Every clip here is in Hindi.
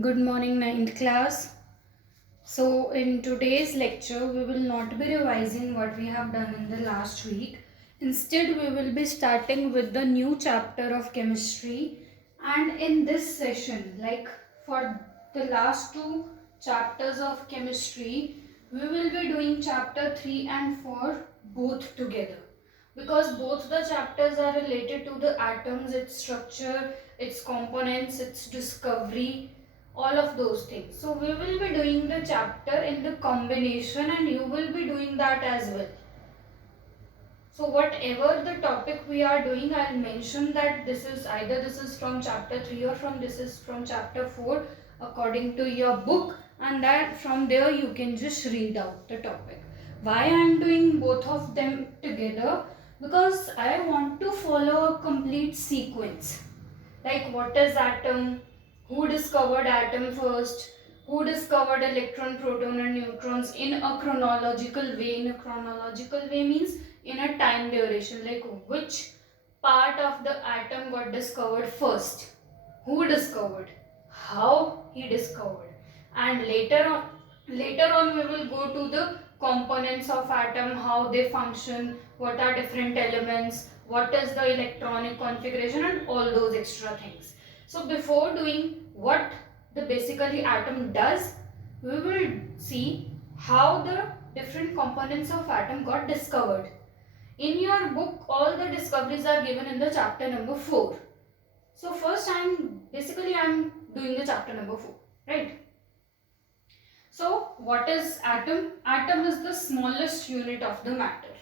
Good morning, ninth class. So, in today's lecture, we will not be revising what we have done in the last week. Instead, we will be starting with the new chapter of chemistry. And in this session, like for the last two chapters of chemistry, we will be doing chapter 3 and 4 both together. Because both the chapters are related to the atoms, its structure, its components, its discovery, all of those things. So we will be doing the chapter in the combination and you will be doing that as well. So whatever the topic we are doing, I'll mention that this is from chapter 3 or this is from chapter 4 according to your book, and that from there you can just read out the topic. Why I am doing both of them together? Because I want to follow a complete sequence. Like what is atom, who discovered atom first, who discovered electron, proton and neutrons in a chronological way. In a chronological way means in a time duration, like which part of the atom got discovered first, who discovered, how he discovered, and later on we will go to the components of atom, how they function, what are different elements, what is the electronic configuration, and all those extra things. So before doing what the basically atom does, we will see how the different components of atom got discovered. In your book, all the discoveries are given in the chapter number 4. So first I'm doing the chapter number 4, right? So what is atom? Atom is the smallest unit of the matter.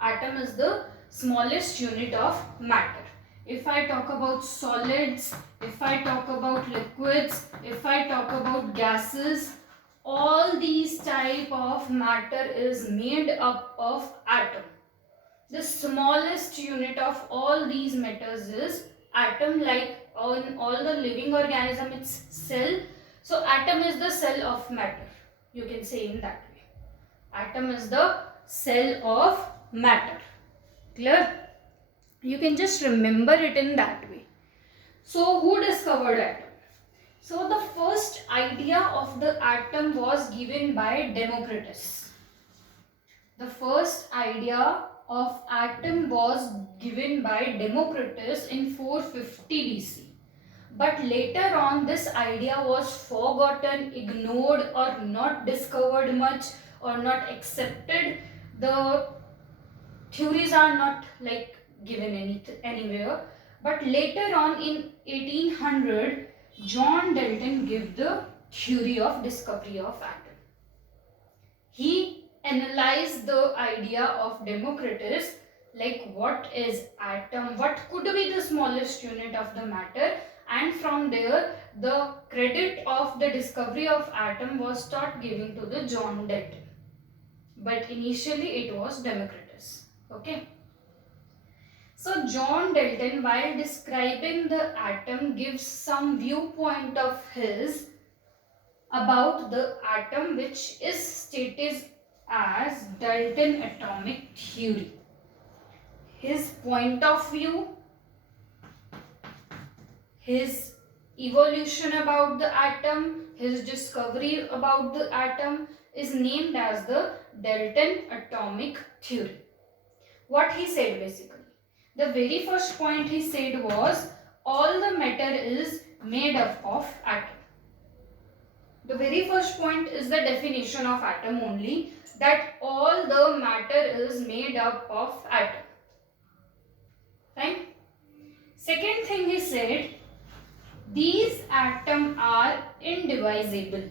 Atom is the smallest unit of matter. If I talk about solids, if I talk about liquids, if I talk about gases, all these type of matter is made up of atom. The smallest unit of all these matters is atom, like on all the living organism it's cell. So atom is the cell of matter. You can say in that way. Atom is the cell of matter. Clear? You can just remember it in that way. So who discovered atom? So the first idea of the atom was given by Democritus. The first idea of atom was given by Democritus in 450 BC. But later on this idea was forgotten, ignored, or not discovered much, or not accepted. The theories are not like given anywhere. But later on in 1800, John Dalton gave the theory of discovery of atom. He analyzed the idea of Democritus, like what is atom, what could be the smallest unit of the matter, and from there the credit of the discovery of atom was start giving to the John Dalton. But initially it was Democritus. Okay. So John Dalton, while describing the atom, gives some viewpoint of his about the atom, which is stated as Dalton atomic theory. His point of view, his evolution about the atom, his discovery about the atom is named as the Dalton atomic theory. What he said basically? The very first point he said was all the matter is made up of atom. The very first point is the definition of atom only, that all the matter is made up of atom. Fine. Second thing he said, these atoms are indivisible.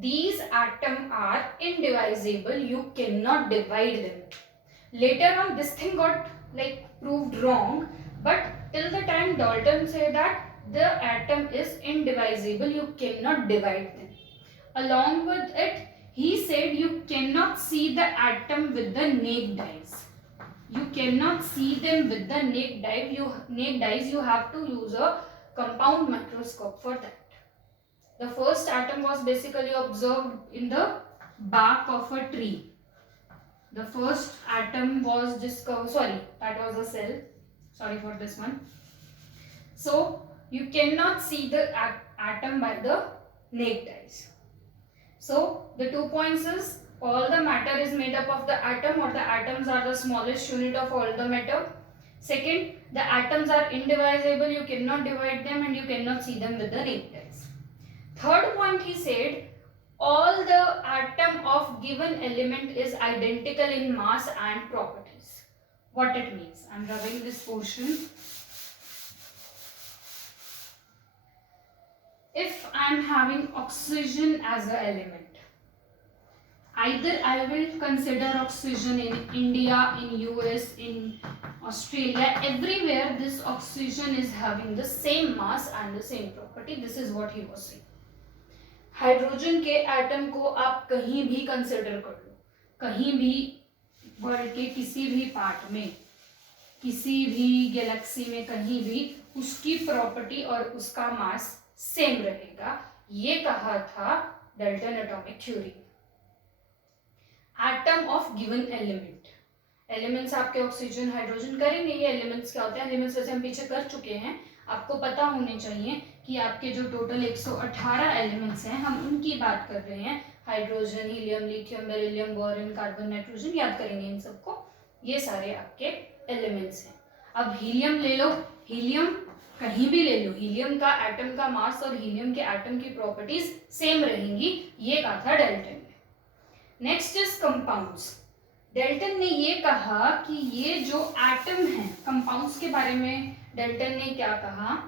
These atoms are indivisible. You cannot divide them. Later on this thing got like proved wrong, but till the time Dalton said that the atom is indivisible, you cannot divide them. Along with it, he said you cannot see the atom with the naked eyes. You cannot see them with the naked eyes. You have to use a compound microscope for that. The first atom was basically observed in the bark of a tree. The first atom was discovered, sorry, that was a cell. Sorry for this one. So you cannot see the atom by the naked eyes. So the 2 points is all the matter is made up of the atom, or the atoms are the smallest unit of all the matter. Second, the atoms are indivisible, you cannot divide them and you cannot see them with the naked eyes. Third point, he said all the atom of given element is identical in mass and properties. What it means? I am rubbing this portion. If I am having oxygen as an element, either I will consider oxygen in India, in US, in Australia, everywhere this oxygen is having the same mass and the same property. This is what he was saying. Hydrogen के एटम को आप कहीं भी कंसिडर कर लो, कहीं भी वर्ल्ड के किसी भी पार्ट में, किसी भी गैलेक्सी में, कहीं भी उसकी प्रॉपर्टी और उसका मास सेम रहेगा. ये कहा था Dalton atomic theory. Atom of given element, elements आपके ऑक्सीजन हाइड्रोजन करेंगे. ये एलिमेंट्स क्या होते हैं? एलिमेंट्स वैसे हम पीछे कर चुके हैं, आपको पता होने चाहिए कि आपके जो टोटल 118 एलिमेंट्स हैं, हम उनकी बात कर रहे हैं. Hydrogen, helium, lithium, beryllium, boron, carbon, nitrogen, याद करेंगे इन सबको. ये सारे आपके एलिमेंट्स हैं. अब हीलियम ले लो, हीलियम कहीं भी ले लो, हीलियम का एटम का मास और हीलियम के एटम की प्रॉपर्टीज सेम रहेंगी. ये कहा था डाल्टन ने. Next is compounds. डाल्टन ने ये कहा कि ये जो एटम है, कंपाउंड्स के बारे में डाल्टन ने क्या कहा?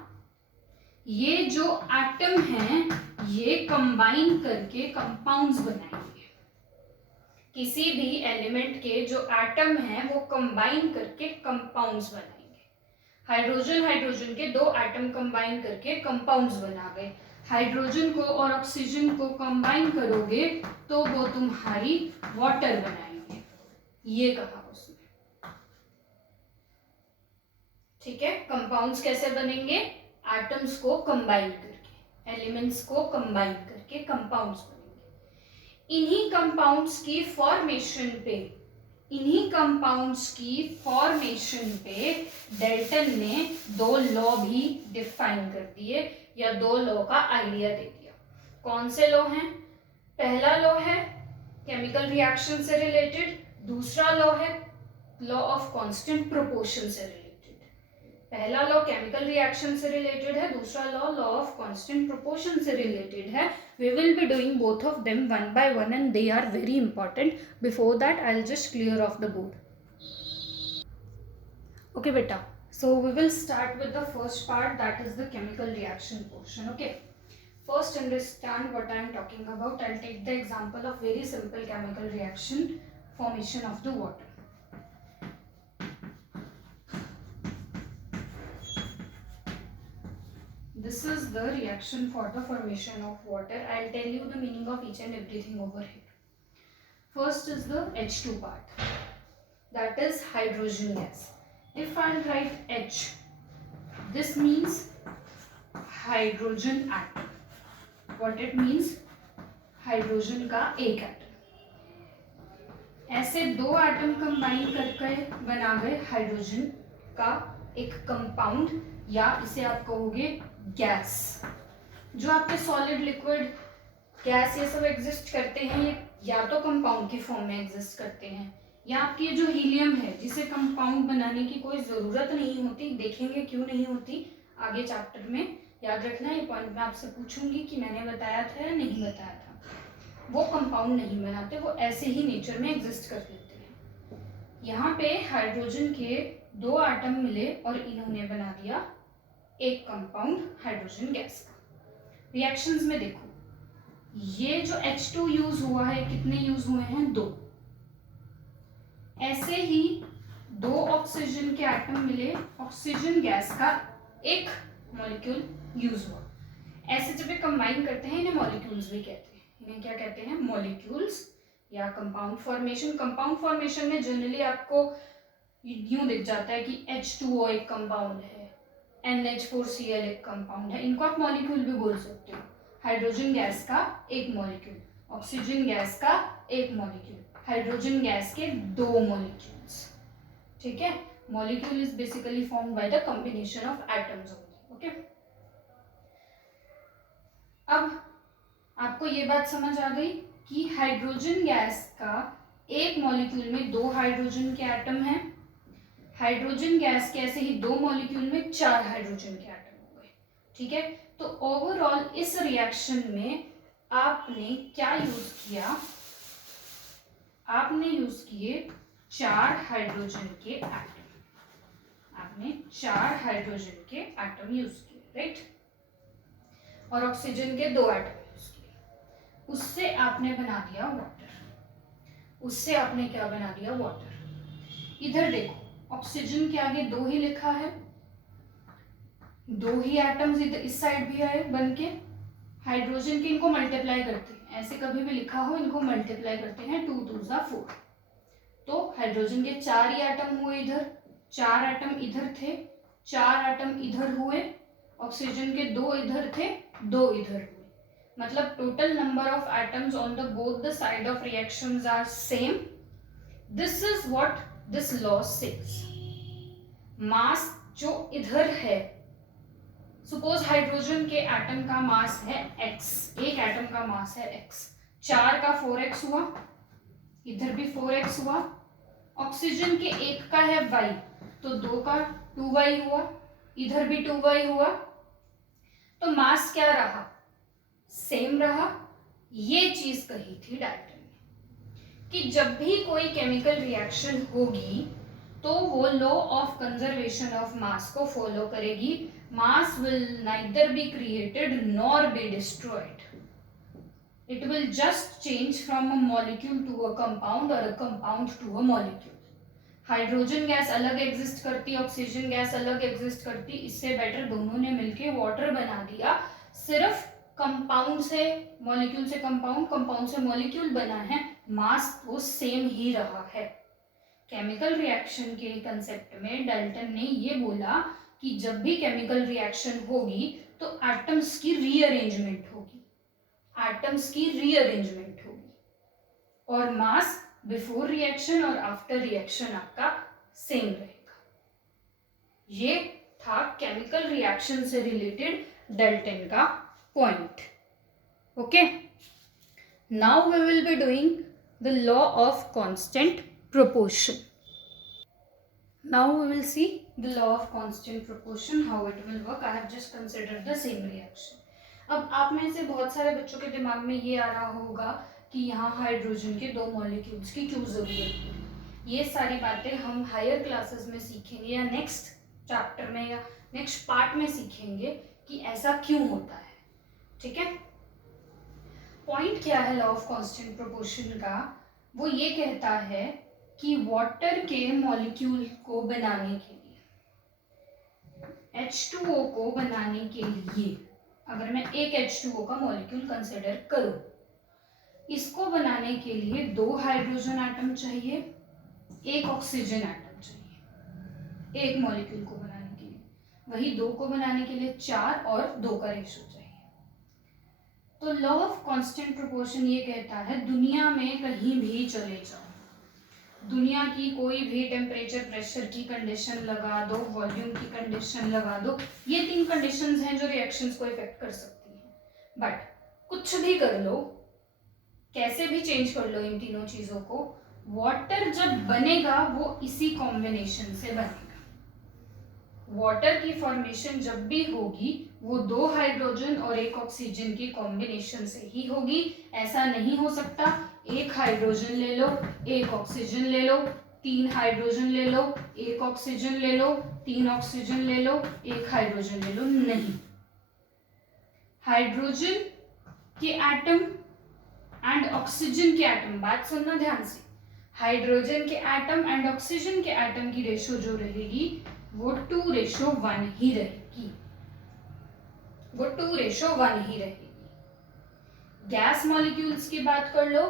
ये जो एटम हैं ये कंबाइन करके कंपाउंड्स बनाएंगे. किसी भी एलिमेंट के जो एटम हैं वो कंबाइन करके कंपाउंड्स बनाएंगे. हाइड्रोजन, हाइड्रोजन के 2 एटम कंबाइन करके कंपाउंड्स बना गए. हाइड्रोजन को और ऑक्सीजन को कंबाइन करोगे तो वो तुम्हारी वाटर बनाएंगे. ये कहा उसने. ठीक है, कंपाउंड्स कैसे बनेंगे? एटम्स को कंबाइन करके, एलिमेंट्स को कंबाइन करके कंपाउंड्स बनेंगे. इन्हीं कंपाउंड्स की फॉर्मेशन पे, इन्हीं कंपाउंड्स की फॉर्मेशन पे डाल्टन ने 2 लॉ भी डिफाइन कर दिए, या 2 लॉ का आइडिया दे दिया. कौन से लॉ हैं? पहला लॉ है केमिकल रिएक्शन से रिलेटेड, दूसरा लॉ है लॉ ऑफ कांस्टेंट प्रोपोर्शन से रिलेटेड. पहला लॉ केमिकल रिएक्शन से रिलेटेड है, दूसरा law law of constant proportion से रिलेटेड है. We will be doing both of them one by one and they are very important. Before that I will just clear of the board. Okay बेटा, so we will start with the first part, that is the chemical reaction portion. Okay, first understand what I am talking about. I'll take the example of very simple chemical reaction, formation of the water. This is the reaction for the formation of water. I'll tell you the meaning of each and everything over here. First is the H2 part, that is hydrogen gas. If I write H, this means hydrogen atom. What it means? Hydrogen का एक एटम. ऐसे 2 एटम कंबाइन करके बना गए हाइड्रोजन का एक कंपाउंड, या इसे आप कहोगे गैस. जो आपके सॉलिड, लिक्विड, गैस ये सब एग्जिस्ट करते हैं, ये या तो कंपाउंड की फॉर्म में एग्जिस्ट करते हैं, या आपकी जो हीलियम है जिसे कंपाउंड बनाने की कोई ज़रूरत नहीं होती. देखेंगे क्यों नहीं होती आगे चैप्टर में. याद रखना, ये पॉइंट मैं आपसे पूछूंगी कि मैंने बताया था या नहीं बताया था. वो कंपाउंड नहीं बनाते, वो ऐसे ही नेचर में एग्जिस्ट कर लेते हैं. यहाँ पे हाइड्रोजन के 2 एटम मिले और इन्होंने बना दिया एक कंपाउंड हाइड्रोजन गैस का. रिएक्शंस में देखो, ये जो H2 यूज हुआ है, कितने यूज हुए हैं? 2. ऐसे ही 2 ऑक्सीजन के एटम मिले, ऑक्सीजन गैस का एक मॉलिक्यूल यूज हुआ. ऐसे जब ये कंबाइन करते हैं इन्हें मॉलिक्यूल्स भी कहते हैं. इन्हें क्या कहते हैं? मॉलिक्यूल्स या कंपाउंड फॉर्मेशन. कंपाउंड फॉर्मेशन में जनरली आपको यूं दिख जाता है कि H2O एक कंपाउंड है, NH4Cl एक कंपाउंड है. इनको आप मॉलिक्यूल भी बोल सकते हो. हाइड्रोजन गैस का एक मॉलिक्यूल, ऑक्सीजन गैस का एक मॉलिक्यूल, हाइड्रोजन गैस के 2 मॉलिक्यूल्स. ठीक है, molecule is basically formed by the combination of atoms only. Okay, अब आपको ये बात समझ आ गई कि हाइड्रोजन गैस का एक मॉलिक्यूल में 2 हाइड्रोजन के एटम हैं, हाइड्रोजन गैस के ऐसे ही 2 मॉलिक्यूल में 4 हाइड्रोजन के एटम हो गए। ठीक है, तो ओवरऑल इस रिएक्शन में आपने क्या यूज किया, आपने यूज किए 4 हाइड्रोजन के एटम, आपने 4 हाइड्रोजन के एटम यूज किए, राइट, और ऑक्सीजन के 2 एटम यूज किए। उससे आपने बना दिया वाटर, उससे आपने क्या बना दिया, वाटर। इधर देखो, ऑक्सीजन के आगे 2 ही लिखा है, 2 ही एटम्स इधर इस साइड भी आए बन के। हाइड्रोजन के इनको मल्टीप्लाई करते हैं, ऐसे कभी भी लिखा हो इनको मल्टीप्लाई करते हैं, 2 2 जा 4। तो हाइड्रोजन के 4 ही एटम हुए इधर, 4 एटम इधर थे, 4 एटम इधर हुए, ऑक्सीजन के 2 इधर थे, 2 इधर हुए, मतलब total number of atoms on the both the side of reactions are same. This is what this law says. Mass जो इधर है, सपोज हाइड्रोजन के एटम का मास है x, एक एटम का मास है x, 4 का 4x हुआ, इधर भी 4x हुआ, ऑक्सीजन के एक का है y, तो 2 का 2y हुआ, इधर भी 2y हुआ, तो मास क्या रहा, सेम रहा। ये चीज कही थी डाल्टन ने कि जब भी कोई केमिकल रिएक्शन होगी तो वो law of conservation of mass को फॉलो करेगी। Mass will neither be created nor be destroyed, it will just change from a molecule to a compound और a compound to a molecule. Hydrogen gas अलग एग्जिस्ट करती, ऑक्सीजन गैस अलग एग्जिस्ट करती, इससे बेटर दोनों ने मिलके वाटर बना दिया। सिर्फ कंपाउंड से मॉलिक्यूल से कंपाउंड, कंपाउंड से मॉलिक्यूल बना है, मास तो सेम ही रहा है। केमिकल रिएक्शन के कंसेप्ट में डाल्टन ने ये बोला कि जब भी केमिकल रिएक्शन होगी तो एटम्स की रीअरेंजमेंट होगी, एटम्स की रीअरेंजमेंट होगी, और मास बिफोर रिएक्शन और आफ्टर रिएक्शन आपका सेम रहेगा। ये था केमिकल रिएक्शन से रिलेटेड डाल्टन का point. Okay, now we will be doing the law of constant proportion. Now we will see the law of constant proportion, how it will work. I have just considered the same reaction. अब आप में से बहुत सारे बच्चों के दिमाग में ये आ रहा होगा कि यहाँ हाइड्रोजन के 2 मॉलिक्यूल्स की क्यों जरूरत है। ये सारी बातें हम हायर क्लासेस में सीखेंगे या नेक्स्ट चैप्टर में या नेक्स्ट पार्ट में सीखेंगे कि ऐसा क्यों होता है। ठीक है, पॉइंट क्या है लॉ ऑफ कांस्टेंट प्रोपोर्शन का, वो ये कहता है कि वाटर के मॉलिक्यूल को बनाने के लिए, H2O को बनाने के लिए, अगर मैं एक H2O का मॉलिक्यूल कंसिडर करूं, इसको बनाने के लिए 2 हाइड्रोजन एटम चाहिए, एक ऑक्सीजन एटम चाहिए एक मॉलिक्यूल को बनाने के लिए, वही 2 को बनाने के लिए 4 और 2 का रेशो चाहिए। तो लॉ ऑफ कांस्टेंट प्रोपोर्शन ये कहता है दुनिया में कहीं भी चले जाओ, दुनिया की कोई भी टेम्परेचर प्रेशर की कंडीशन लगा दो, वॉल्यूम की कंडीशन लगा दो, ये 3 कंडीशंस हैं जो रिएक्शंस को इफेक्ट कर सकती हैं। बट कुछ भी कर लो, कैसे भी चेंज कर लो इन तीनों चीजों को, वाटर जब बनेगा वो इसी कॉम्बिनेशन से बनेगा। वाटर की फॉर्मेशन जब भी होगी वो 2 हाइड्रोजन और एक ऑक्सीजन की कॉम्बिनेशन से ही होगी। ऐसा नहीं हो सकता एक हाइड्रोजन ले लो, एक ऑक्सीजन ले लो, 3 हाइड्रोजन ले लो, एक ऑक्सीजन ले लो, 3 ऑक्सीजन ले लो, एक हाइड्रोजन ले लो, नहीं। हाइड्रोजन के एटम एंड ऑक्सीजन के एटम, बात सुनना ध्यान से, हाइड्रोजन के एटम एंड ऑक्सीजन के एटम की रेशो जो रहेगी वो 2:1 ही रहेगी, वो 2:1 ही रहेगी। गैस मॉलिक्यूल्स की बात कर लो,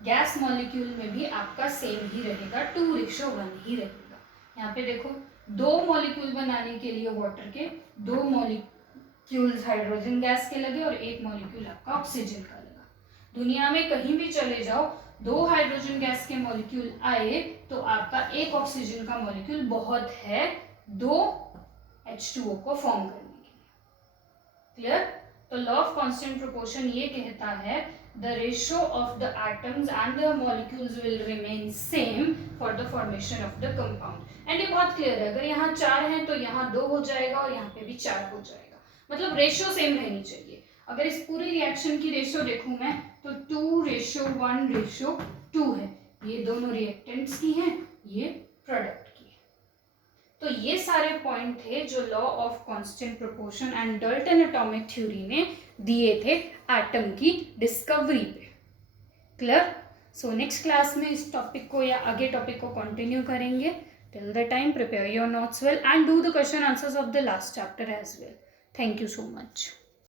गैस मॉलिक्यूल में भी आपका सेम ही रहेगा, 2:1 ही रहेगा। यहाँ पे देखो 2 मॉलिक्यूल बनाने के लिए वाटर के 2 मॉलिक्यूल्स हाइड्रोजन गैस के लगे और 1 मॉलिक्यूल आपका ऑक्सीजन का लगा। दुनिया में कहीं भी चले जाओ, 2 हाइड्रोजन गैस के मॉलिक्यूल आए तो आपका एक ऑक्सीजन का मॉलिक्यूल बहुत है 2 H2O को फॉर्म करने के लिए। क्लियर? तो लॉ ऑफ कांस्टेंट प्रोपोर्शन ये कहता है the ratio of the atoms and the molecules will remain same for the formation of the compound. And ये बहुत क्लियर है, अगर यहाँ 4 है तो यहाँ 2 हो जाएगा और यहाँ पे भी 4 हो जाएगा, मतलब रेशियो सेम रहनी चाहिए। अगर इस पूरी रिएक्शन की रेशियो देखूं मैं तो 2:1:2 है, ये दोनों रिएक्टेंट्स की हैं, ये प्रोडक्ट की है। तो ये सारे पॉइंट थे जो law of constant proportion and Dalton atomic theory ने दिए थे एटम की डिस्कवरी पे। क्लियर? सो नेक्स्ट क्लास में इस टॉपिक को या आगे टॉपिक को कंटिन्यू करेंगे। Till the time prepare your notes well and do the question answers of the last chapter as well. Thank you so much.